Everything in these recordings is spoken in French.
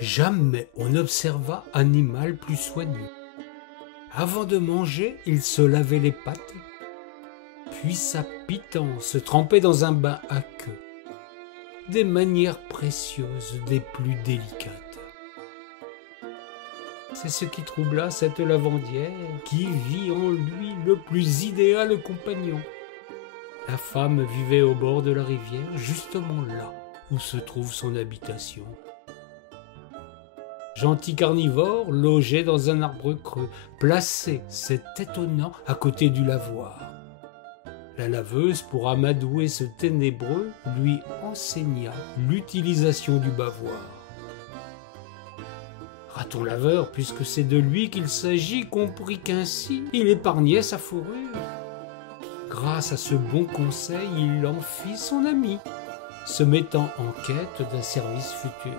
Jamais on n'observa animal plus soigneux. Avant de manger, il se lavait les pattes, puis sa pitance trempait dans un bain à queue. Des manières précieuses des plus délicates. C'est ce qui troubla cette lavandière qui vit en lui le plus idéal compagnon. La femme vivait au bord de la rivière, justement là où se trouve son habitation. Gentil carnivore logeait dans un arbre creux, placé, c'est étonnant, à côté du lavoir. La laveuse, pour amadouer ce ténébreux, lui enseigna l'utilisation du bavoir. Raton laveur, puisque c'est de lui qu'il s'agit, comprit qu'ainsi il épargnait sa fourrure. Grâce à ce bon conseil, il en fit son ami, se mettant en quête d'un service futur.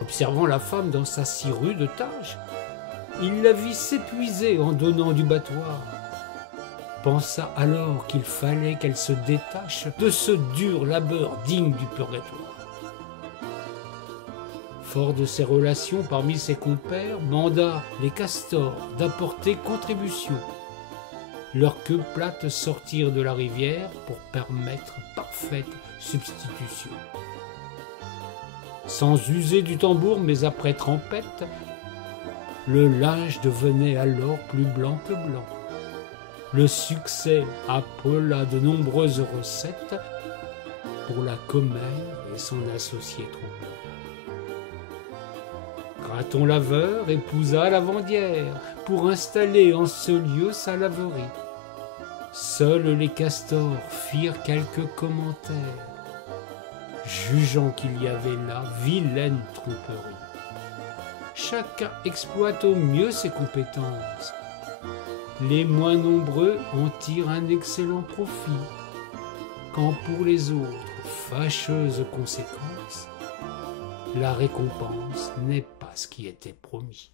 Observant la femme dans sa si rude tâche, il la vit s'épuiser en donnant du battoir. Pensa alors qu'il fallait qu'elle se détache de ce dur labeur digne du purgatoire. Fort de ses relations parmi ses compères, manda les castors d'apporter contribution. Leurs queues plates sortirent de la rivière pour permettre parfaite substitution. Sans user du tambour, mais après trempette, le linge devenait alors plus blanc que blanc. Le succès appela de nombreuses recettes pour la commère et son associé troublant. Raton laveur épousa lavandière pour installer en ce lieu sa laverie. Seuls les castors firent quelques commentaires, jugeant qu'il y avait là vilaine tromperie. Chacun exploite au mieux ses compétences. Les moins nombreux en tirent un excellent profit, quand pour les autres, fâcheuses conséquences, la récompense n'est pas ce qui était promis.